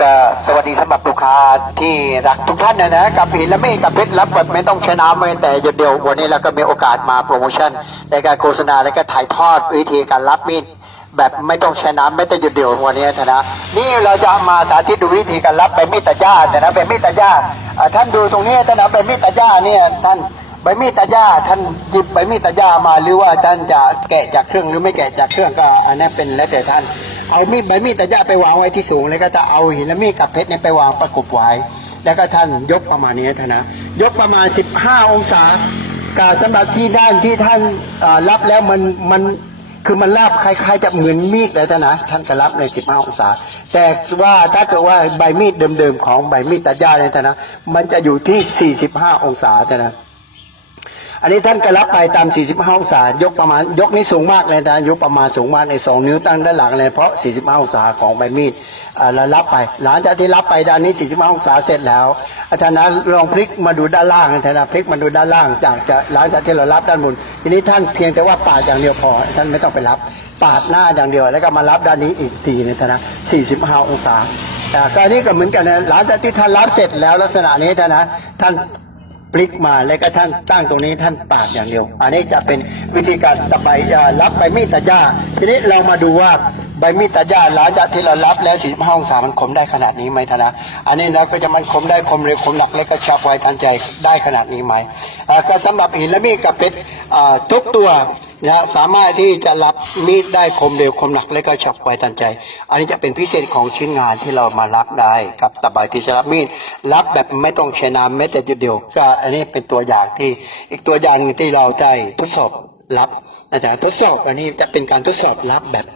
ก็สวัสดีสำหรับลูกค้าที่รักทุกท่านนะนะกับหินและเมฆกับเพชรรับแบบไม่ต้องใช้น้ำไม่แต่หยุดเดียววันนี้เราก็มีโอกาสมาโปรโมชั่นในการโฆษณาและก็ถ่ายทอดวิธีการรับมีดแบบไม่ต้องใช้น้ำไม่แต่หยุดเดียววันนี้นะนะนี่เราจะมาสาธิตดูวิธีการรับใบมีดตะญ่านะนะใบมีดตะญ่าท่านดูตรงนี้ท่านะใบมีดตะญ่าเนี่ยท่าน ใบมีดตะญ่าท่านหยิบใบมีดตะญ่ามาหรือว่าท่านจะแกะจากเครื่องหรือไม่แกะจากเครื่องก็อันนั้นเป็นแล้วแต่ท่าน เอามีดใบมีดตะญ่าไปวางไว้ที่สูง แล้วก็จะเอาหินและมีดกับเพชรเนี่ยไปวางประกบไว้ แล้วก็ท่านยกประมาณนี้ท่านนะยกประมาณ 15 องศากาสำหรับที่ด้านที่ท่านรับแล้วมันมันคือมันราบคล้ายๆจะเหมือนมีดเลยท่านนะท่านก็รับใน 15 องศา แต่ว่าถ้าเกิดว่าใบมีดเดิมๆของใบมีดตะญ่าเนี่ยท่านนะมันจะอยู่ที่ 45 องศาท่านนะ อันนี้ท่านก็รับไปตาม 45 องศายกประมาณยกนี้สูงมากเลยนะยกประมาณสูงมากใน 2 นิ้วตั้งด้านหลังเลยเพราะ 45 องศาของใบมีดเรารับไป หลังจากที่รับไปด้านนี้ 45 องศาเสร็จแล้ว อาจารย์นะลองพลิกมาดูด้านล่างอาจารย์นะพลิกมาดูด้านล่างจากจะหลังจากที่เรารับด้านบนทีนี้ท่านเพียงแต่ว่าปาดอย่างเดียวพอท่านไม่ต้องไปรับปาดหน้าอย่างเดียวแล้วก็มารับด้านนี้อีกทีนะท่านนะ 45 องศาแต่ก็อันนี้ก็เหมือนกันนะหลังจากที่ท่านรับเสร็จแล้วลักษณะนี้ท่านนะท่าน พลิกมาและก็ท่านตั้งตรงนี้ท่านปาดอย่างเดียว อันนี้จะเป็นวิธีการตะไบอ่ารับใบมีดตะย่าทีนี้เรามาดูว่าใบมีดตะย่าหลังจากที่เรารับแล้วสีห้องสามันคมได้ขนาดนี้ไหมทนะอันนี้เราก็จะมันคมได้คมเร็วคมหนักและก็ชับไวทันใจได้ขนาดนี้ไหมอ่าก็สำหรับหินและมีดกับเพชรทุกตัว นะสามารถที่จะรับมีดได้คมเร็วคมหนักและก็ฉับไวทันใจ อันนี้จะเป็นพิเศษของชิ้นงานที่เรามารับได้กับตะไบที่จะรับมีดรับแบบไม่ต้องใช้น้ำแม้แต่จุดเดียวก็อันนี้เป็นตัวอย่างที่อีกตัวอย่างหนึ่งที่เราได้ทดสอบ รับนะจ๊ะทดสอบอันนี้จะเป็นการทดสอบรับแบบ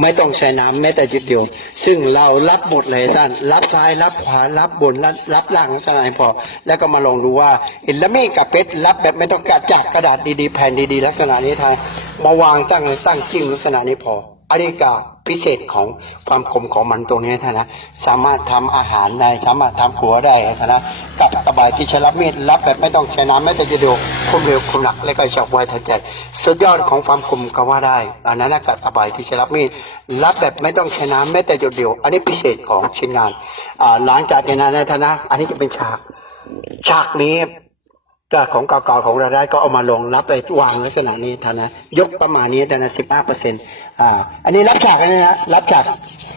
ไม่ต้องใช้น้ำแม้แต่จุดเดียว ซึ่งเรารับหมดเลยท่านรับซ้ายรับขวารับบนรับล่างลักษณะนี้พอ แล้วก็มาลองดูว่าอินและมีกับเพชรรับแบบไม่ต้องกระจากกระดาษดีๆ แผ่นดีๆ ลักษณะนี้ทางมาวางตั้งตั้งจิ้งลักษณะนี้พออันนี้ก็ พิเศษของความคมของมันตรงนี้ท่านนะสามารถทำอาหารได้สามารถทำครัวได้ท่านนะกับตะไบที่ใช้รับมีดรับแบบไม่ต้องใช้น้ำไม่แต่จะดูคมเร็วคมหนักและก็ฉับไวทันใจสุดยอดของความคมก็ว่าได้อันนั้นกับตะไบที่ใช้รับมีดรับแบบไม่ต้องใช้น้ำแม้แต่จุดเดียว อันนี้พิเศษของชิ้นงานหลังจากนั้นนะท่านนะอันนี้จะเป็นฉากฉากนี้ ก็ของเก่าๆของเราได้ก็เอามาลงรับไปวางลักษณะนี้ท่านนะยกประมาณนี้แต่นะสิบห้าเปอร์เซ็นต์อ่าอันนี้รับฉากนนี้นะรับฉาก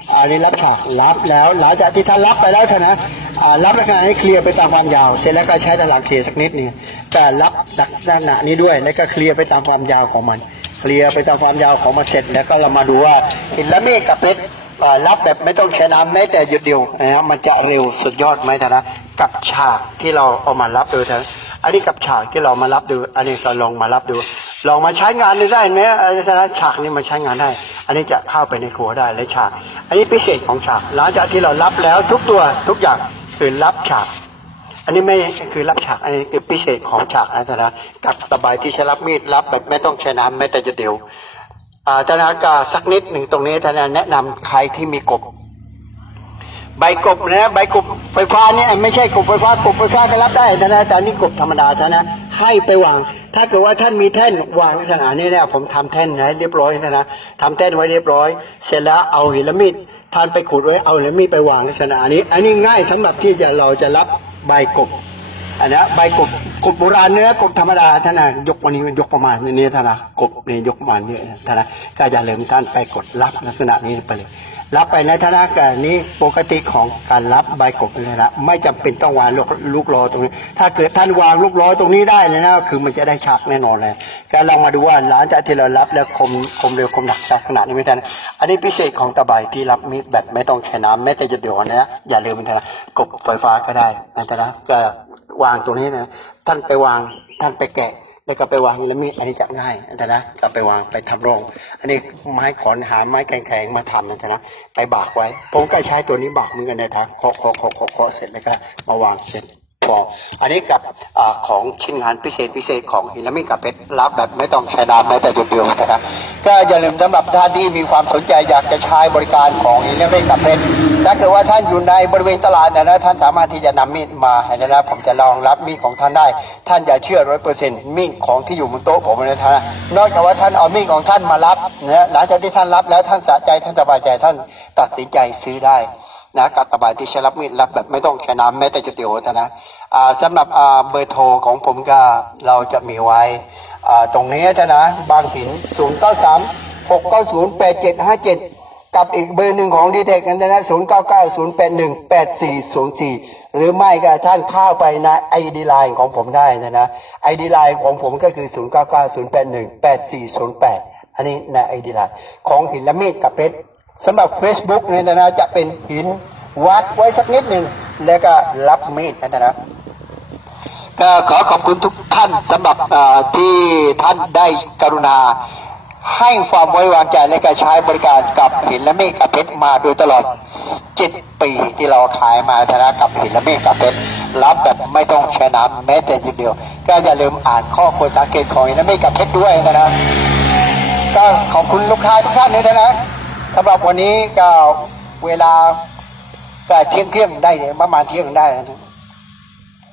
อ่าอันนี้รับฉากรับแล้วหลังจากที่ท่านรับไปแล้วท่านนะอ่ารับลักษณะนี้เคลียร์ไปตามความยาว เสร็จแล้วก็ใช้ตลังเคลียร์สักนิดนึงแต่รับลักษณะนี้ด้วยแล้วก็เคลียร์ไปตามความยาวของมัน เคลียร์ไปตามความยาวของมันเสร็จ แล้วก็เรามาดูว่าหินละเมฆกับเพชรอ่ารับแบบไม่ต้องใช้น้ำแม้แต่หยดเดียวนะครับมันจะเร็วสุดยอดไหมท่านนะกับฉากที่เราเอามารับดูท่าน อันนี้กับฉากที่เรามารับดู อันนี้ก็ลองมารับดู ลองมาใช้งานดูได้ไหมอาจารย์ฉากนี้มาใช้งานได้ อันนี้จะเข้าไปในครัวได้และฉาก อันนี้พิเศษของฉากหลังจากที่เรารับแล้วทุกตัวทุกอย่างคือรับฉาก อันนี้ไม่คือรับฉาก อันนี้คือพิเศษของฉากนะท่านนะกับตะไบที่ใช้รับมีดรับแบบไม่ต้องใช้น้ำแม้แต่จะเดียวอ่าธนากาสักนิดหนึ่งตรงนี้ธนารย์แนะนำใครที่มีกบ ใบกบนะใบกบไฟฟ้าเนี่ยไม่ใช่กบไฟฟ้ากบไฟฟ้าก็รับได้ธนาแต่นี่กบธรรมดาธนะให้ไปวาง ถ้าเกิดว่าท่านมีแท่นวางลักษณะนี้เนี่ยผมทำแท่นให้เรียบร้อยนะนะทำแท่นไว้เรียบร้อย เสร็จแล้วเอาหินละมีดท่านไปขุดไว้เอาหินละมีดไปวางลักษณะนี้ อันนี้ง่ายสำหรับที่จะเราจะรับใบกบอันนี้ใบกบกบโบราณเนื้อกบธรรมดาท่านนะยกวันนี้ยกประมาณนี้ท่านนะกบเนี่ยยกประมาณนี้ท่านนะก็อย่าลืมท่านไปกดรับลักษณะนี้ไปเลย รับไปในฐานะการนี้ปกติของการรับใบกบนะนะไม่จำเป็นต้องวางลูกล้อตรงนี้ ถ้าเกิดท่านวางลูกล้อตรงนี้ได้นะนะคือมันจะได้ฉากแน่นอนเลยก็ลองมาดูว่าหลังจากที่เรารับแล้วคมคมเร็วคมหนักฉากขนาดนี้ไหมท่านอันนี้พิเศษของตะไบที่รับมีดแบบไม่ต้องใช้น้ำแม้แต่จะเดียวนะอย่าลืมนะนะกบไฟฟ้าก็ได้นะนะก็วางตรงนี้นะท่านไปวางท่านไปแกะ แล้วก็ไปวางแล้วมีดอันนี้จะง่ายอันนะนะก็ไปวางไปทำรองอันนี้ไม้ขอนหาไม้แข็งๆมาทำนะนะไปบากไว้ ผมก็ใช้ตัวนี้บากเหมือนกันนะท่ะเคาะเคาะเคาะเคาะเคาะเสร็จแล้วก็มาวางเสร็จ ทองอันนี้กับอของชิ้นงานพิเศษพิเศษของหิละมีดกับเพชรรับแบบไม่ต้องใช้น้ำแม้แต่หยดเดียวนะครับก็อย่าลืมสำหรับท่านที่มีความสนใจอยากจะใช้บริการของหิละมีดกับเพชรถ้าเกิดว่าท่านอยู่ในบริเวณตลาดเนยนะท่านสามารถที่จะนำมีดมาให้ได้นะผมจะลองรับมีดของท่านได้ ท่านอย่าเชื่อร้อยเปอร์เซ็นต์มีดของที่อยู่บนโต๊ะผมนะท่านนอกจากว่าท่านเอามีดของท่านมารับนะหลังจากที่ท่านรับแล้วท่านสะใจท่านสบายใจท่านตัดสินใจซื้อได้ นะกับตบายที่ใช้รับมีดรับแบบไม่ต้องใช้น้ำแม้แต่จุดเดียวนะอ่าสำหรับเบอร์โทรของผมก็เราจะมีไว้ตรงนี้จะนะ บางหิน 0 9 3 6 9 0 8 7 5 7 กับอีกเบอร์หนึ่งของดีเทคนะนะ0 9 9 0 8 1 8 4 0 4 หรือไม่ก็ท่านเข้าไปในไอดีไลน์ของผมได้นะนะไอดีไลน์ของผมก็คือ 0 9 9 0 8 1 8 4 0 8 อันนี้ในไอดีไลน์ของหินละมีดกับเพชร สำหรับ Facebook เนี่ยนะจะเป็นหินวัดไว้สักนิดหนึ่งแล้วก็รับมีดนะนะก็ขอขอบคุณทุกท่านสำหรับที่ท่านได้กรุณา ให้ความไว้วางใจและก็ใช้บริการกับหินและเมีดกับเพชรมาโดยตลอด 7 ปีที่เราขายมาธนะกับหินและเมีดกับเพชรรับแบบไม่ต้องใช้น้ำแม้แต่นิดเดียว ก็อย่าลืมอ่านข้อควรสังเกตของหินและเมีดกับเพชรด้วยนะนะก็ขอบคุณลูกค้าทุกท่านเลยนะ สำหรับวันนี้ก็เวลาก็เที่ยงเที่ยงได้ประมาณเที่ยงได้